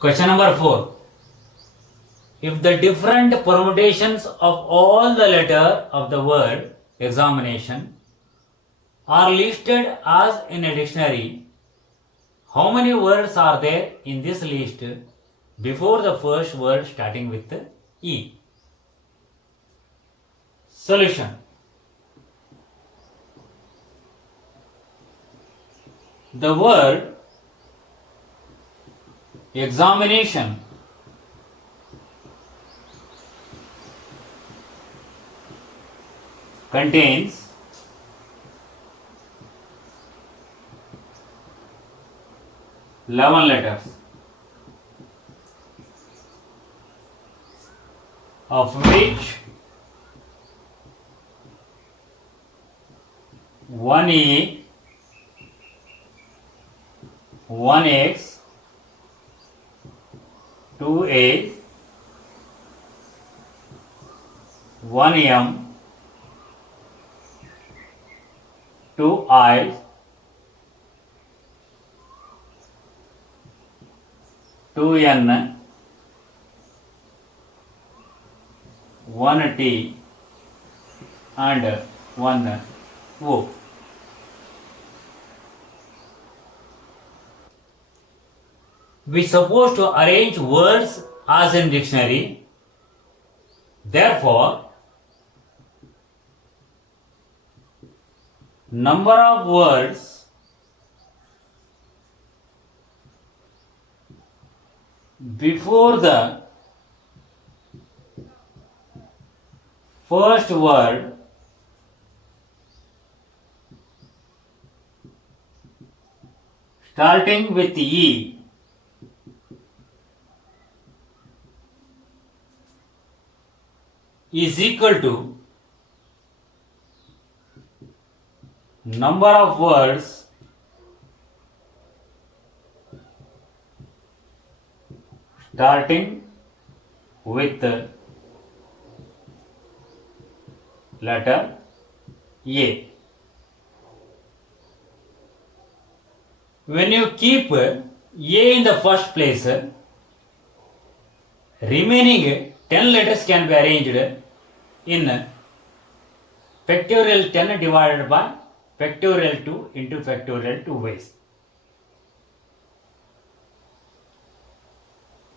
Question number 4. If the different permutations of all the letter of the word examination are listed as in a dictionary, how many words are there in this list before the first word starting with E? Solution. The word examination contains 11 letters, of which 1E, 1X, 2A, 1M, 2I, 2N, 1T and 1O. We supposed to arrange words as in dictionary. Therefore, number of words before the first word starting with E is equal to number of words starting with letter A. When you keep A in the first place, remaining 10 letters can be arranged in factorial 10 divided by factorial 2 into factorial 2 ways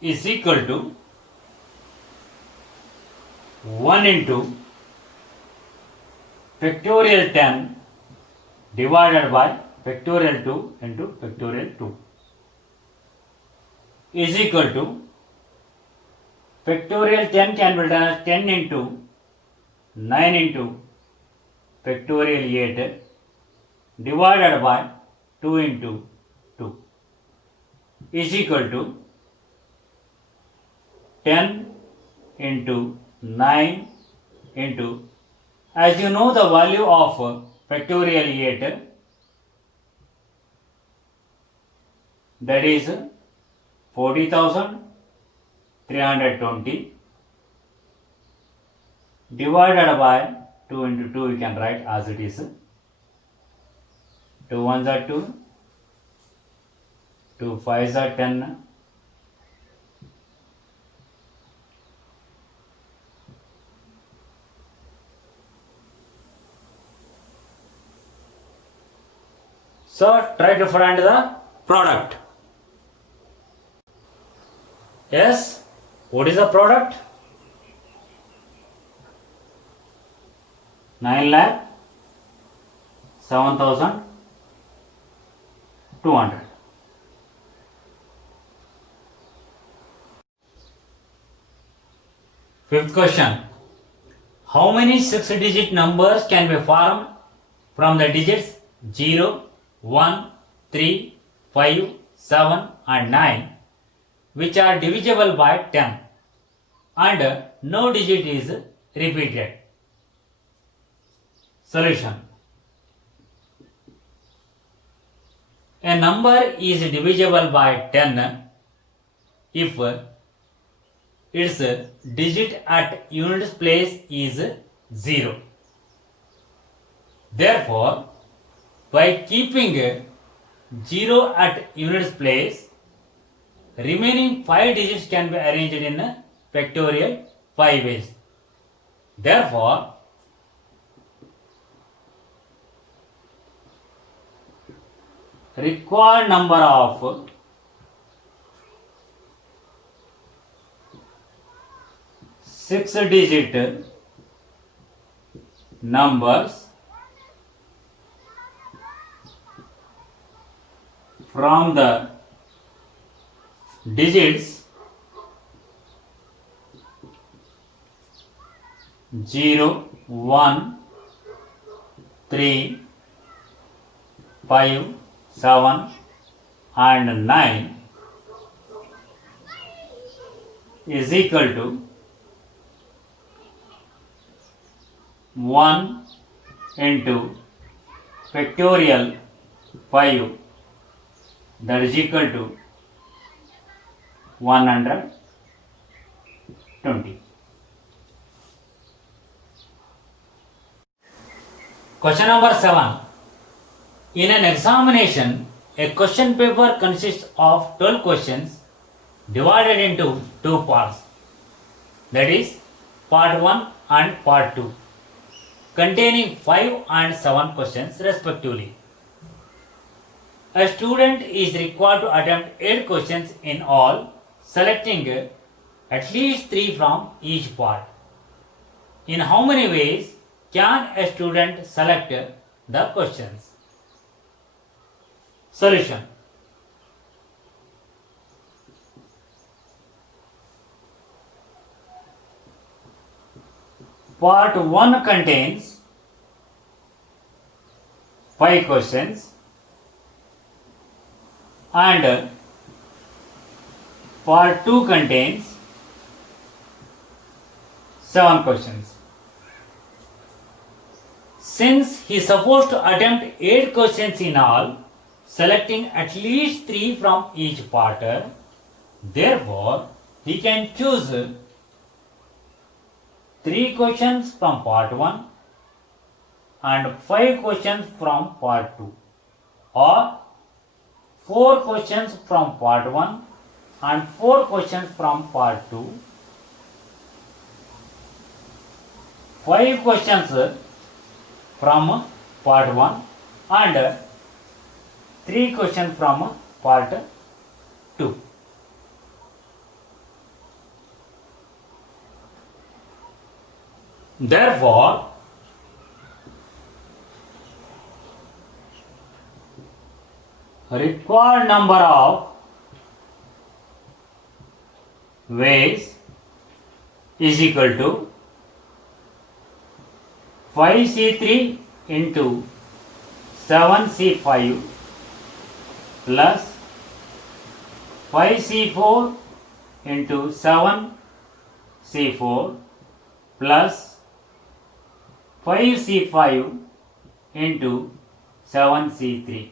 is equal to 1 into factorial 10 divided by factorial 2 into factorial 2 is equal to factorial 10 can be done as 10 into 9 into factorial 8 divided by 2 into 2 is equal to 10 into 9 into, as you know the value of factorial 8, that is 40,320 divided by 2 into 2, you can write as it is 2 ones are 2, 2 fives are 10, so try to find the product. Yes, what is the product? 9,07,200. Fifth question. How many 6-digit numbers can be formed from the digits 0, 1, 3, 5, 7 and 9 which are divisible by 10 and no digit is repeated? Solution. A number is divisible by 10 if its digit at units place is 0. Therefore, by keeping 0 at units place, remaining 5 digits can be arranged in factorial 5 ways. Therefore, required number of six-digit numbers from the digits 0, 1, 3, 5, 7 and 9 is equal to 1 into factorial 5, that is equal to 120. Question number 7. In an examination, a question paper consists of 12 questions divided into two parts, that is part 1 and part 2, containing 5 and 7 questions respectively. A student is required to attempt 8 questions in all, selecting at least 3 from each part. In how many ways can a student select the questions? Solution. Part 1 contains 5 questions and part 2 contains 7 questions. Since he is supposed to attempt 8 questions in all, selecting at least 3 from each part, therefore he can choose 3 questions from part 1 and 5 questions from part 2, or 4 questions from part 1 and 4 questions from part 2, 5 questions from part 1 and 3 questions from part 2. Therefore, required number of ways is equal to 5C3 into 7C5 plus 5C4 into 7C4 plus 5C5 into 7C3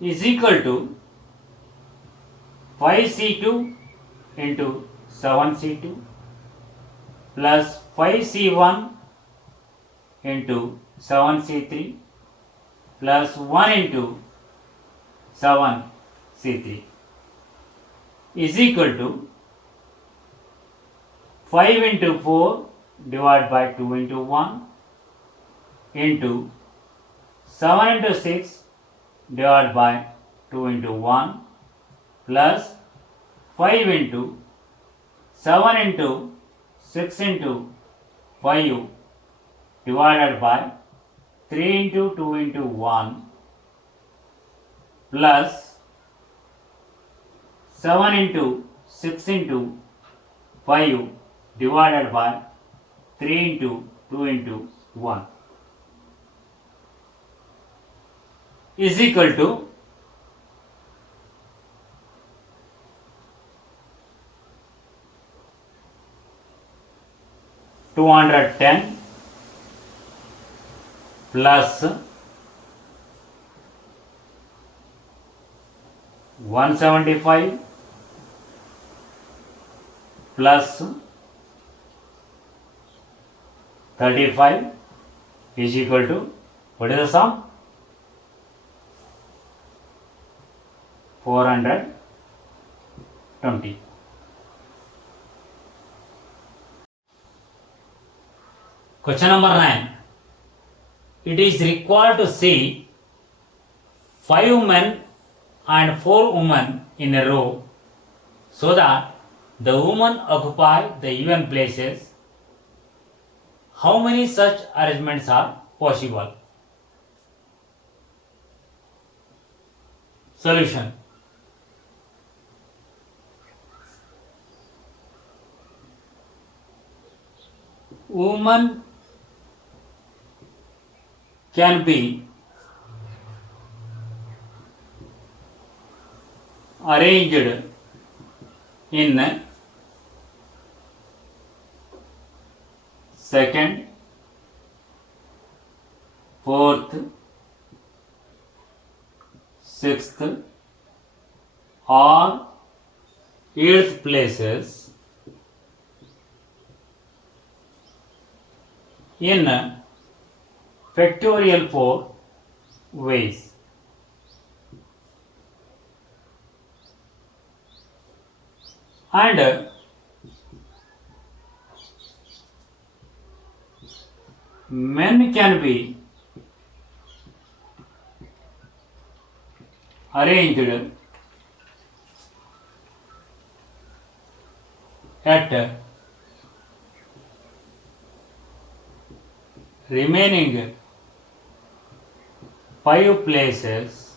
is equal to 5C2 into 7C2 plus 5C1 into 7C3 plus 1 into 7C3 is equal to 5 into 4 divided by 2 into 1 into 7 into 6 divided by 2 into 1 plus 5 into 7 into 6 into 5 divided by 3 into 2 into 1 plus 7 into 6 into 5 divided by 3 into 2 into 1 is equal to 210 plus 175 plus 35 is equal to, what is the sum? 410. 20. Question number 9. It is required to see 5 men and 4 women in a row so that the women occupy the even places. How many such arrangements are possible? Solution. Women can be arranged in second, fourth, sixth or eighth places in factorial 4 ways. And men can be arranged at remaining 5 places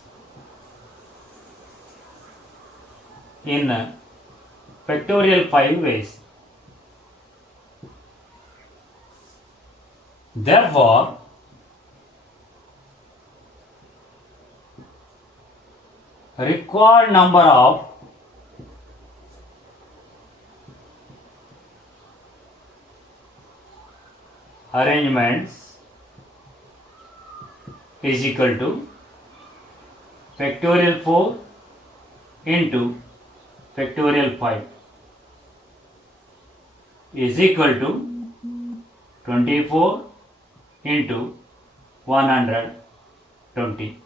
in factorial 5 ways. Therefore, required number of arrangements is equal to factorial 4 into factorial 5 is equal to 24 into 120.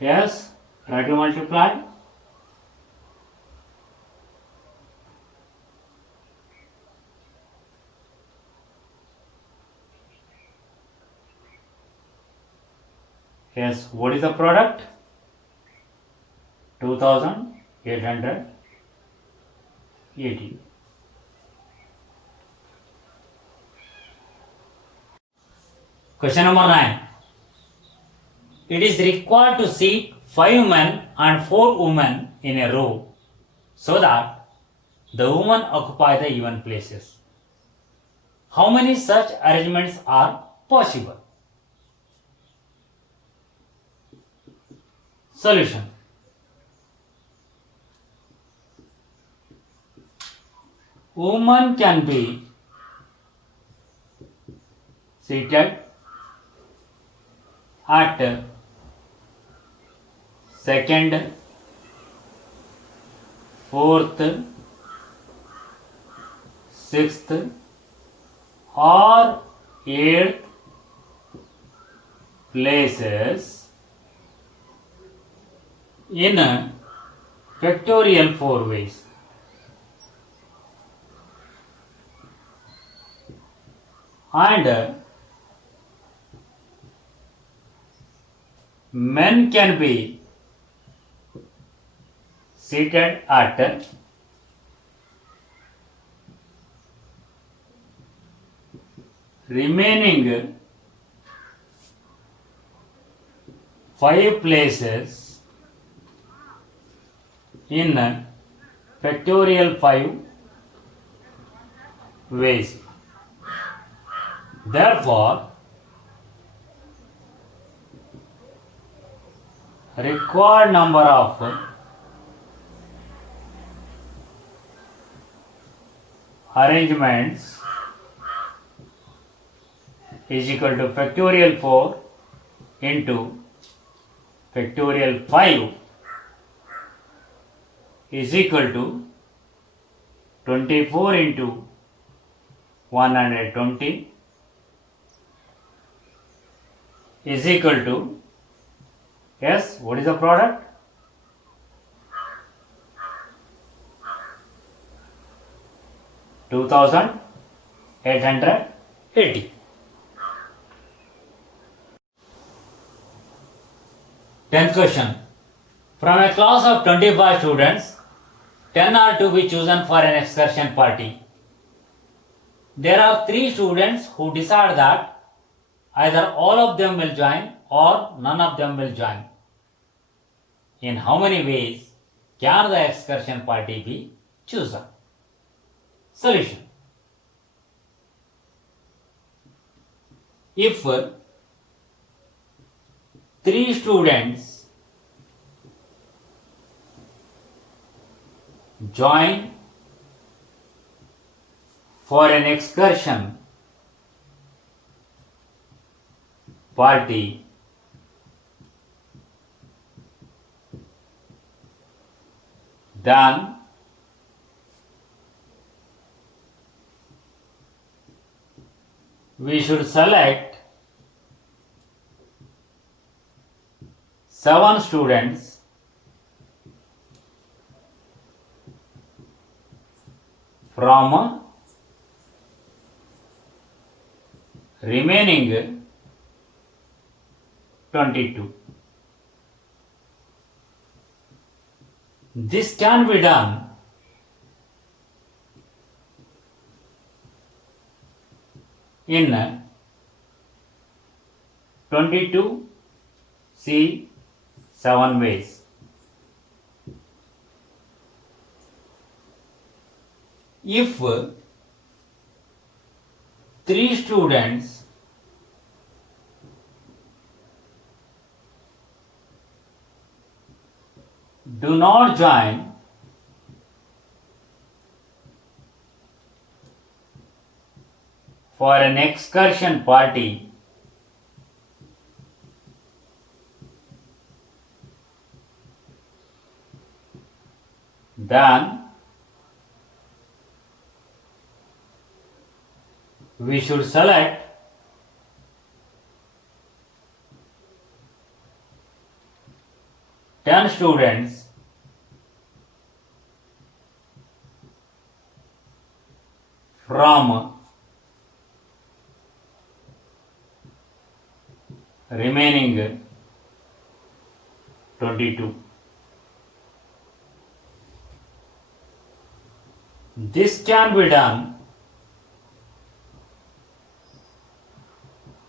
Yes, try to multiply. Yes, what is the product? 2880. Question number 9. It is required to seat 5 men and 4 women in a row so that the women occupy the even places. How many such arrangements are possible? Solution. Women can be seated at second, fourth, sixth or eighth places in factorial 4 ways. And men can be seated at remaining 5 places in factorial 5 ways. Therefore, required number of arrangements is equal to factorial 4 into factorial 5 is equal to 24 into 120 is equal to Yes, what is the product? $2,880. 10th question. From a class of 25 students, 10 are to be chosen for an excursion party. There are 3 students who decide that either all of them will join or none of them will join. In how many ways can the excursion party be chosen? Solution. If 3 students join for an excursion party, then we should select 7 students from remaining 22. This can be done in 22C 7 ways. If 3 students do not join for an excursion party, then we should select 10 students from remaining 22. This can be done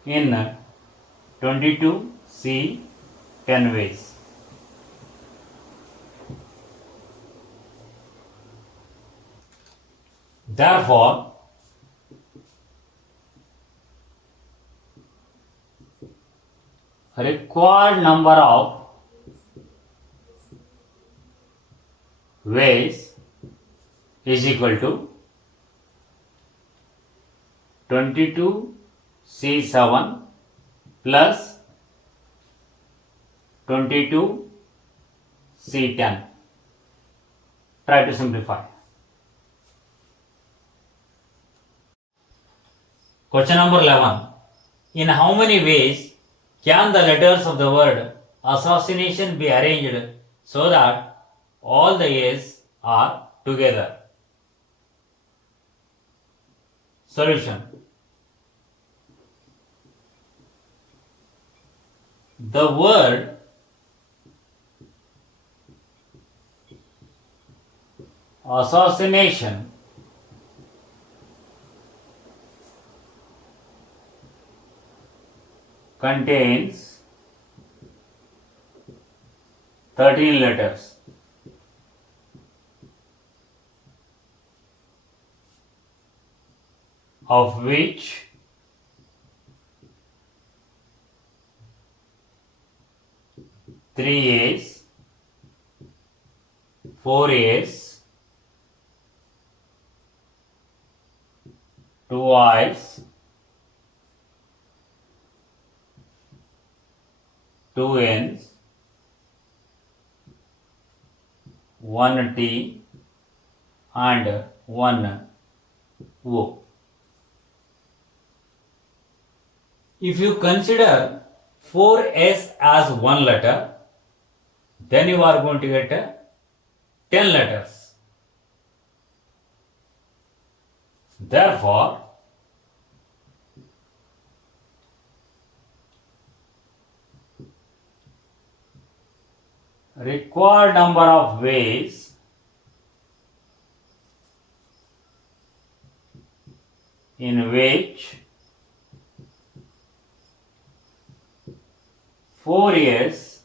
in 22C 10 ways. Therefore, required number of ways is equal to 22C7 plus 22C10. Try to simplify. Question number 11. In how many ways can the letters of the word assassination be arranged so that all the A's are together? Solution. The word assassination contains 13 letters. Of which 3 A's, 4 A's, 2 I's, 2 N's, 1 T and 1 O. If you consider 4S as one letter then you are going to get 10 letters. Therefore, required number of ways in which 4 years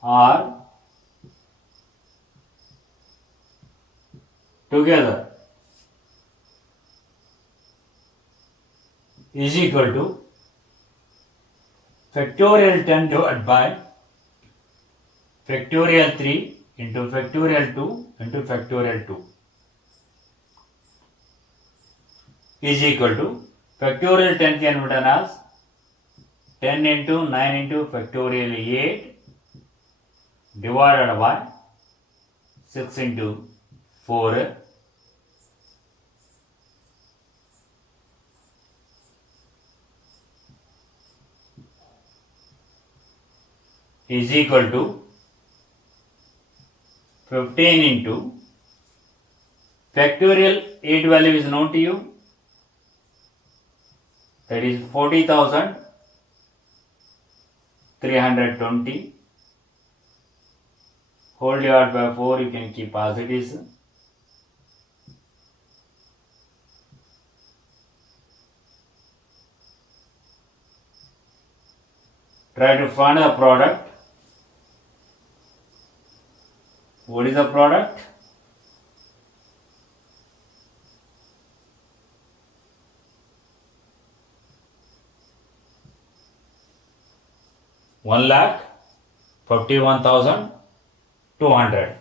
are together is equal to factorial 10 divided by factorial 3 into factorial 2 into factorial 2 is equal to factorial 10 can be written as 10 into 9 into factorial 8 divided by 6 into 4 is equal to 15 into factorial 8 value is known to you, that is 40,320 whole divided by 4, you can keep as it is. Try to find the product. What is the product? One lakh 51,200.